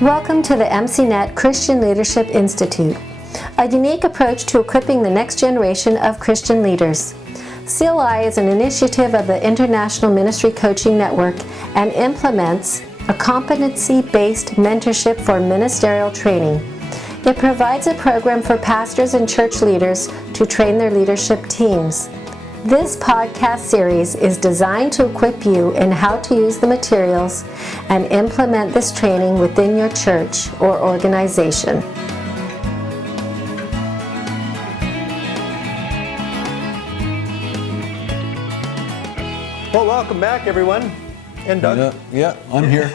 Welcome to the MCNet Christian Leadership Institute, a unique approach to equipping the next generation of Christian leaders. CLI is an initiative of the International Ministry Coaching Network and implements a competency-based mentorship for ministerial training. It provides a program for pastors and church leaders to train their leadership teams. This podcast series is designed to equip you in how to use the materials and implement this training within your church or organization. Well, welcome back, everyone. And Doug. Yeah, I'm here.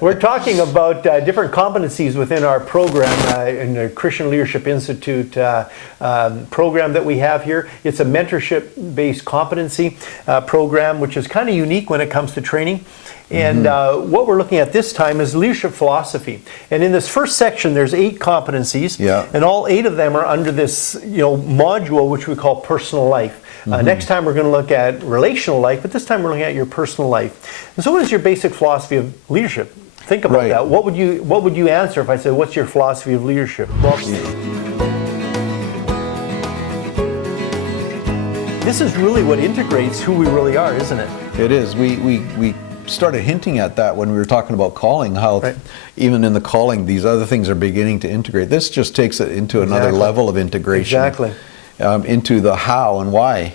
We're talking about different competencies within our program in the Christian Leadership Institute program that we have here. It's a mentorship-based competency program, which is kind of unique when it comes to training. And what we're looking at this time is leadership philosophy. And in this first section, there's 8 competencies, and all 8 of them are under this module, which we call personal life. Next time we're going to look at relational life, but this time we're looking at your personal life. And so what is your basic philosophy of leadership? Think about that. What would you answer if I said, what's your philosophy of leadership? Well, this is really what integrates who we really are, isn't it? It is. We started hinting at that when we were talking about calling, how even in the calling, these other things are beginning to integrate. This just takes it into another level of integration. Exactly. Into the how and why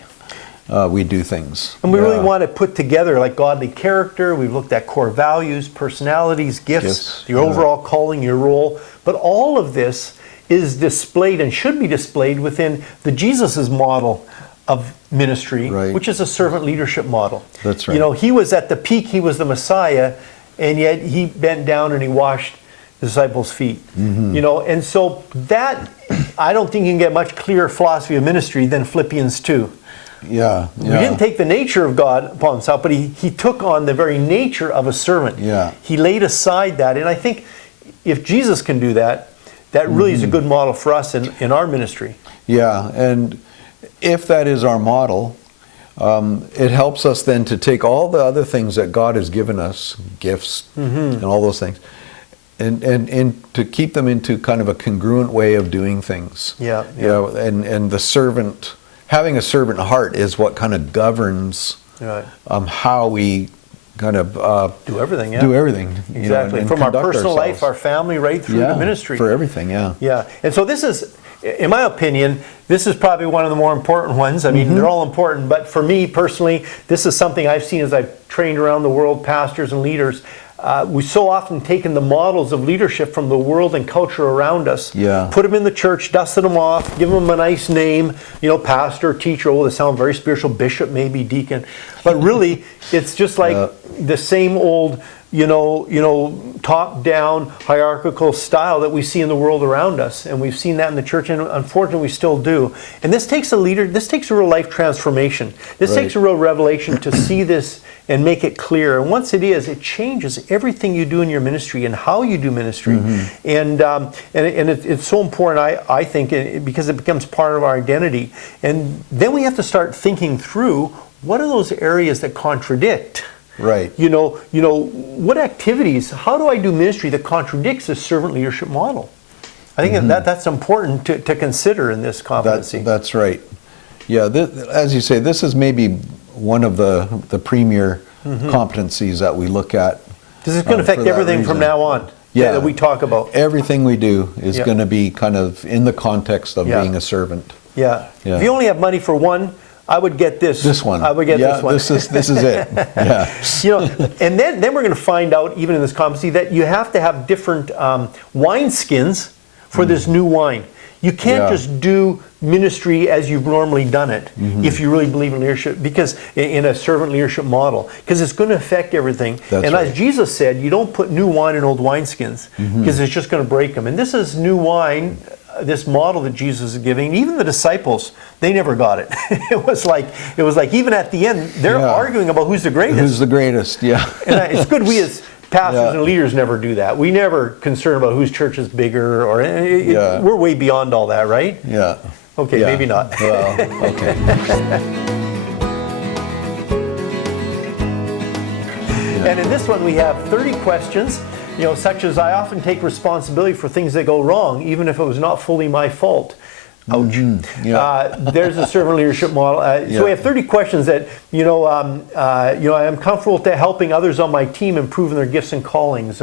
we do things. And we really want to put together like godly character. We've looked at core values, personalities, gifts, your overall calling, your role. But all of this is displayed and should be displayed within the Jesus' model of ministry, which is a servant leadership model. That's right. He was at the peak, he was the Messiah, and yet he bent down and he washed the disciples' feet. And so that, I don't think you can get much clearer philosophy of ministry than Philippians 2. He didn't take the nature of God upon himself, but he took on the very nature of a servant. He laid aside that, and I think if Jesus can do that, that really is a good model for us in our ministry. And if that is our model, it helps us then to take all the other things that God has given us, gifts and all those things, and to keep them into kind of a congruent way of doing things. And the servant, having a servant heart is what kind of governs how we kind of do everything. Do everything. Exactly. From our personal life, our family, right through the ministry. For everything, And so this is, in my opinion, this is probably one of the more important ones. I mean, they're all important, but for me personally, this is something I've seen as I've trained around the world, pastors and leaders. We so often taken the models of leadership from the world and culture around us, put them in the church, dusted them off, give them a nice name, pastor, teacher, they sound very spiritual, bishop, maybe deacon. But really, it's just like the same old, top-down hierarchical style that we see in the world around us. And we've seen that in the church, and unfortunately we still do. And this takes a real life transformation. This takes a real revelation to see this and make it clear. And once it is, it changes everything you do in your ministry and how you do ministry. And it's so important, I think, because it becomes part of our identity. And then we have to start thinking through, what are those areas that contradict? What activities, how do I do ministry that contradicts this servant leadership model? I think that's important to consider in this competency. That's right. As you say, this is maybe one of the premier competencies that we look at. Because it's going to affect everything from now on that we talk about. Everything we do is going to be kind of in the context of being a servant. If you only have money for one, I would get this. This one. I would get this one. This is it. And then we're going to find out, even in this competency, that you have to have different wine skins for this new wine. You can't just do ministry as you've normally done it if you really believe in leadership, because in a servant leadership model, because it's going to affect everything. As Jesus said, you don't put new wine in old wineskins because it's just going to break them. And this is new wine, this model that Jesus is giving. Even the disciples, they never got it. It was like even at the end, they're arguing about who's the greatest. Who's the greatest? And it's good we as pastors and leaders never do that. We never concern about whose church is bigger, or we're way beyond all that, right? Okay, Yeah. maybe not. Well, okay. And in this one we have 30 questions, such as I often take responsibility for things that go wrong, even if it was not fully my fault. Ouch. Yeah. There's a servant leadership model. So we have 30 questions that, I am comfortable to helping others on my team improve their gifts and callings.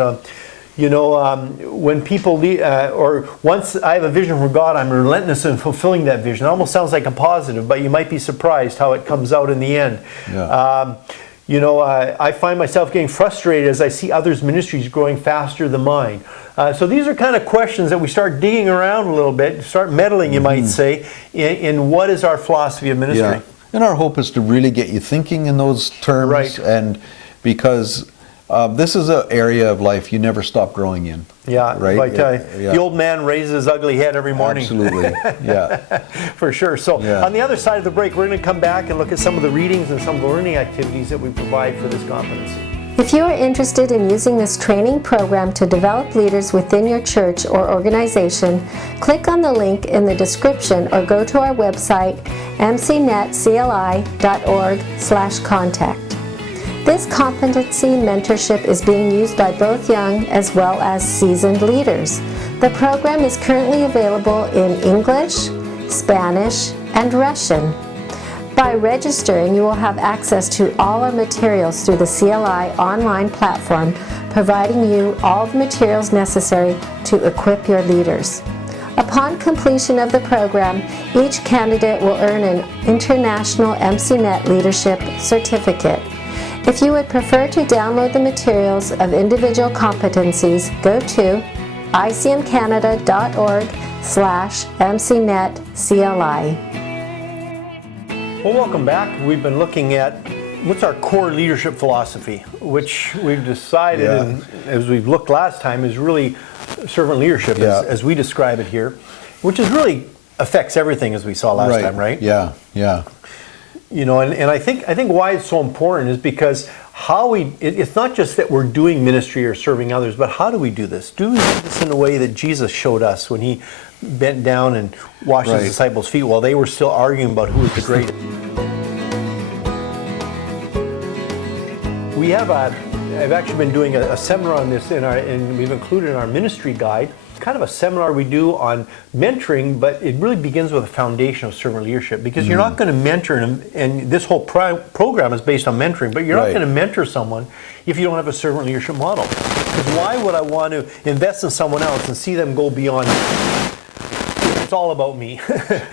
When people or once I have a vision from God, I'm relentless in fulfilling that vision. It almost sounds like a positive, but you might be surprised how it comes out in the end. Yeah. I find myself getting frustrated as I see others' ministries growing faster than mine. So these are kind of questions that we start digging around a little bit, start meddling, you might say, in what is our philosophy of ministry. Yeah. And our hope is to really get you thinking in those terms. Right. And because this is an area of life you never stop growing in. Yeah, right? like Yeah. the old man raises his ugly head every morning. Absolutely, yeah. For sure. So Yeah. on the other side of the break, we're going to come back and look at some of the readings and some of the learning activities that we provide for this competency. If you are interested in using this training program to develop leaders within your church or organization, click on the link in the description or go to our website, mcnetcli.org/contact. This competency mentorship is being used by both young as well as seasoned leaders. The program is currently available in English, Spanish, and Russian. By registering, you will have access to all our materials through the CLI online platform, providing you all the materials necessary to equip your leaders. Upon completion of the program, each candidate will earn an International MCNet Leadership Certificate. If you would prefer to download the materials of individual competencies, go to icmcanada.org/MCNetCLI. Well, welcome back. We've been looking at what's our core leadership philosophy, which we've decided, Yeah. and as we've looked last time, is really servant leadership, Yeah. as we describe it here, which is really affects everything as we saw last time, right? Yeah, yeah. And I think why it's so important is because it's not just that we're doing ministry or serving others, but how do we do this? Do we do this in the way that Jesus showed us when he bent down and washed his disciples' feet while they were still arguing about who was the greatest? I've actually been doing a seminar on this and we've included in our ministry guide. It's kind of a seminar we do on mentoring, but it really begins with a foundation of servant leadership, because you're not going to mentor, and this whole program is based on mentoring, but you're not going to mentor someone if you don't have a servant leadership model. Because why would I want to invest in someone else and see them go beyond it's all about me?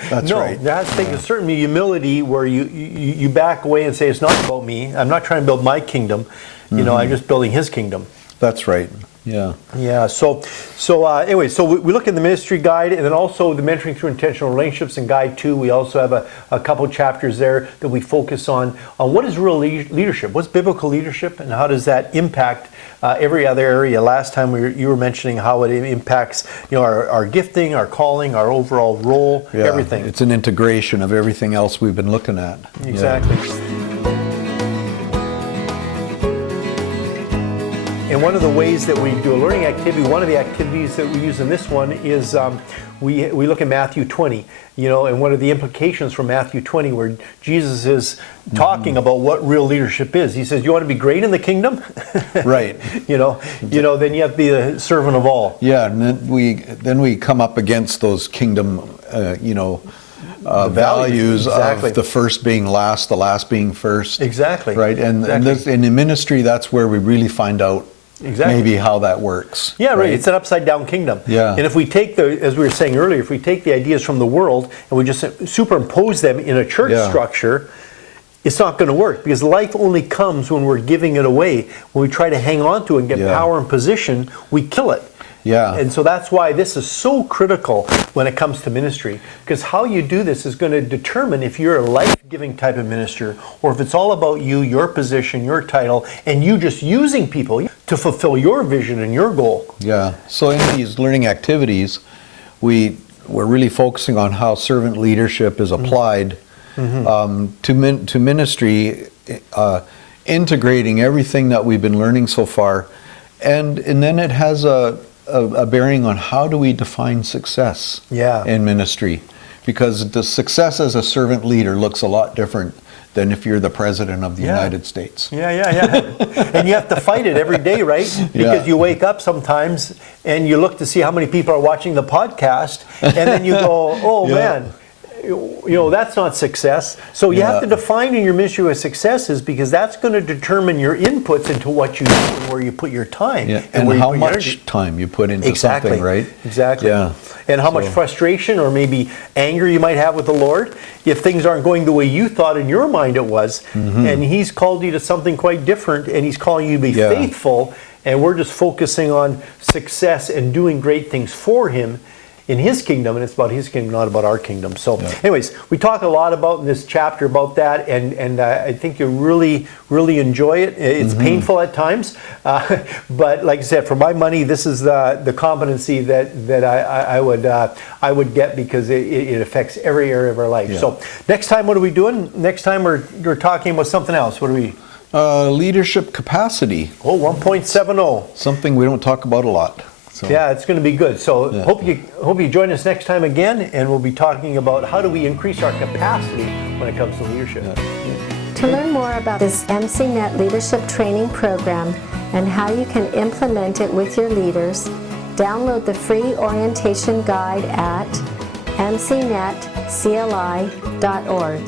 That's no, right. there has to take a certain humility where you back away and say, it's not about me. I'm not trying to build my kingdom. I'm just building his kingdom. That's right. Yeah. Yeah. So we look in the ministry guide, and then also the mentoring through intentional relationships in guide 2. We also have a couple chapters there that we focus on what is real leadership, what's biblical leadership, and how does that impact every other area. Last time you were mentioning how it impacts our gifting, our calling, our overall role, everything. It's an integration of everything else we've been looking at. Exactly. And one of the ways that we do a learning activity, one of the activities that we use in this one is we look at Matthew 20, and what are the implications from Matthew 20, where Jesus is talking about what real leadership is. He says, you want to be great in the kingdom? Right. Then you have to be a servant of all. Yeah, and then we come up against those kingdom, values exactly. of the first being last, the last being first. Exactly. Right, and in ministry, that's where we really find out maybe how that works. Yeah, right. It's an upside down kingdom. Yeah. And if we take as we were saying earlier, if we take the ideas from the world and we just superimpose them in a church structure, it's not going to work, because life only comes when we're giving it away. When we try to hang on to it and get power and position, we kill it. Yeah. And so that's why this is so critical when it comes to ministry, because how you do this is going to determine if you're a life-giving type of minister, or if it's all about you, your position, your title, and you just using people to fulfill your vision and your goal. Yeah. So in these learning activities, we're really focusing on how servant leadership is applied to ministry, integrating everything that we've been learning so far, and then it has a bearing on how do we define success in ministry. because the success as a servant leader looks a lot different than if you're the president of the United States. Yeah. And you have to fight it every day, right? Because you wake up sometimes and you look to see how many people are watching the podcast, and then you go, oh man, that's not success. So you have to define in your ministry what success is, because that's going to determine your inputs into what you do and where you put your time. And how much time you put into something, right? Exactly. And how much frustration or maybe anger you might have with the Lord if things aren't going the way you thought in your mind it was. And He's called you to something quite different, and He's calling you to be faithful, and we're just focusing on success and doing great things for Him in His kingdom, and it's about His kingdom, not about our kingdom. So anyways, we talk a lot about in this chapter about that, and I think you really enjoy it. It's painful at times, but like I said, for my money, this is the competency that I would get, because it affects every area of our life. So next time, what are we doing? Next time we're talking about something else. What are we? Leadership capacity. 1.70. Something we don't talk about a lot. So. Yeah, it's going to be good. So hope you join us next time again, and we'll be talking about how do we increase our capacity when it comes to leadership. To learn more about this MCNet leadership training program and how you can implement it with your leaders, download the free orientation guide at mcnetcli.org.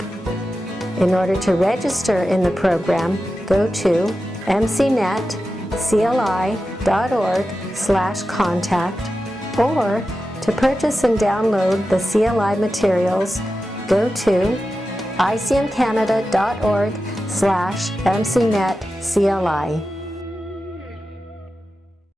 In order to register in the program, go to mcnetcli.org/contact, or to purchase and download the CLI materials, go to icmcanada.org/mcnetcli.